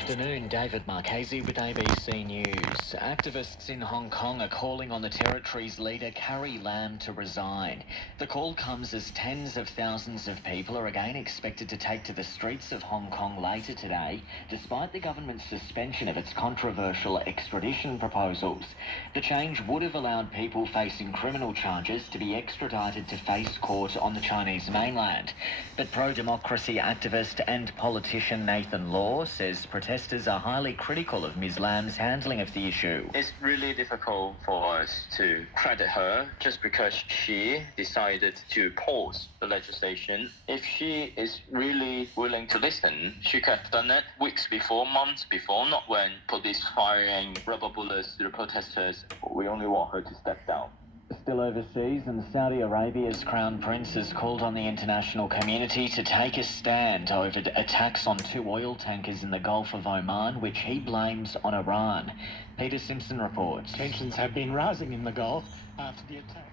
afternoon, David Marchese with ABC News. Activists in Hong Kong are calling on the territory's leader Carrie Lam to resign. The call comes as tens of thousands of people are again expected to take to the streets of Hong Kong later today, despite the government's suspension of its controversial extradition proposals. The change would have allowed people facing criminal charges to be extradited to face court on the Chinese mainland. But pro-democracy activist and politician Nathan Law says protesters are highly critical of Ms Lam's handling of the issue. It's really difficult for us to credit her just because she decided to pause the legislation. If she is really willing to listen, she could have done it weeks before, months before, not when police firing rubber bullets to the protesters. We only want her to step down. Still overseas, and Saudi Arabia's Crown Prince has called on the international community to take a stand over attacks on 2 oil tankers in the Gulf of Oman, which he blames on Iran. Peter Simpson reports. Tensions have been rising in the Gulf after the attack.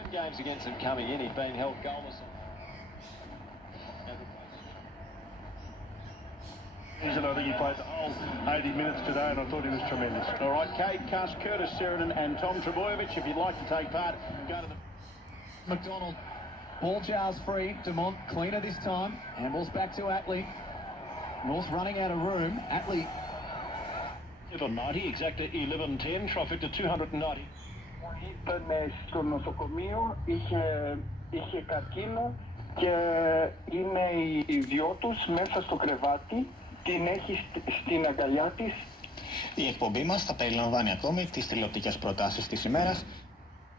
7 games against him coming in, he'd been held goalless. I think he played the whole 80 minutes today, and I thought he was tremendous. All right, Kate Cuss, Curtis Sheridan and Tom Trebojevic, if you'd like to take part, go to the... McDonald. Ball jars free. Dumont cleaner this time. Handballs back to Atley. North running out of room. Atley. 90, exactly 11:10, traffic to 290. Ήταν στο νοσοκομείο, είχε καρκίνο και είναι η δυο τους μέσα στο κρεβάτι. Την έχει στην αγκαλιά της. Η εκπομπή μας θα περιλαμβάνει ακόμη τις τηλεοπτικές προτάσεις της ημέρας.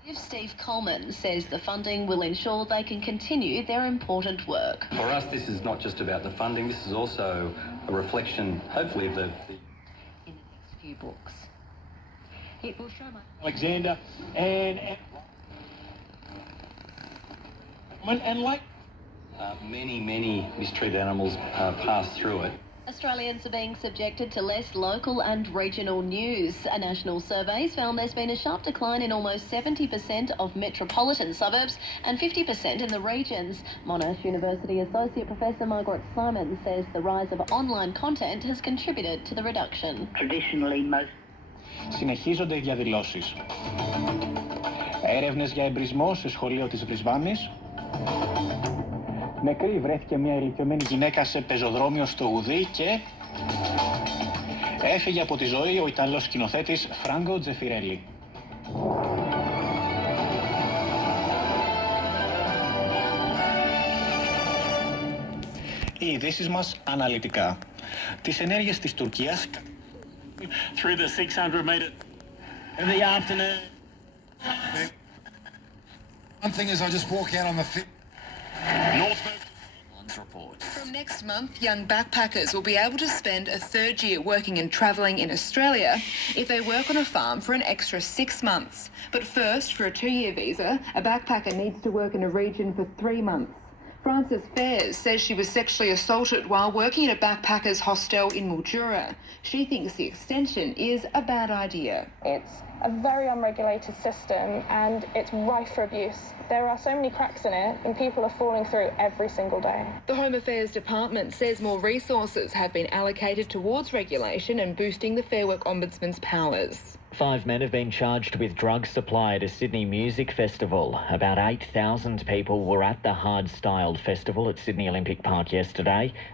Steve Coleman says the funding will ensure they can continue their important work. For us, this is not just about the funding, this is also a reflection, hopefully, of the... In the next few books. It will show Alexander and like... many mistreated animals pass through it. Australians are being subjected to less local and regional news. A national survey found there's been a sharp decline in almost 70% of metropolitan suburbs and 50% in the regions. Monash University Associate Professor Margaret Simon says the rise of online content has contributed to the reduction. Traditionally, Συνεχίζονται οι διαδηλώσεις. Έρευνες για εμπρισμό σε σχολείο της Βρισβάνης. Νεκρή βρέθηκε μια ηλικιωμένη γυναίκα σε πεζοδρόμιο στο Ουδί και έφυγε από τη ζωή ο Ιταλός σκηνοθέτης Φράγκο Τζεφιρέλη. Οι ειδήσεις μας αναλυτικά. Τις ενέργειες της Τουρκίας Through the 600 metre in the afternoon. One thing is I just walk out on the fit. From next month, young backpackers will be able to spend a third year working and travelling in Australia if they work on a farm for an extra 6 months. But first, for a 2-year visa, a backpacker needs to work in a region for 3 months. Frances Fairs says she was sexually assaulted while working at a backpackers hostel in Mildura. She thinks the extension is a bad idea. It's a very unregulated system and it's rife for abuse. There are so many cracks in it and people are falling through every single day. The Home Affairs Department says more resources have been allocated towards regulation and boosting the Fair Work Ombudsman's powers. 5 men have been charged with drug supply at a Sydney music festival. About 8,000 people were at the hard-styled festival at Sydney Olympic Park yesterday.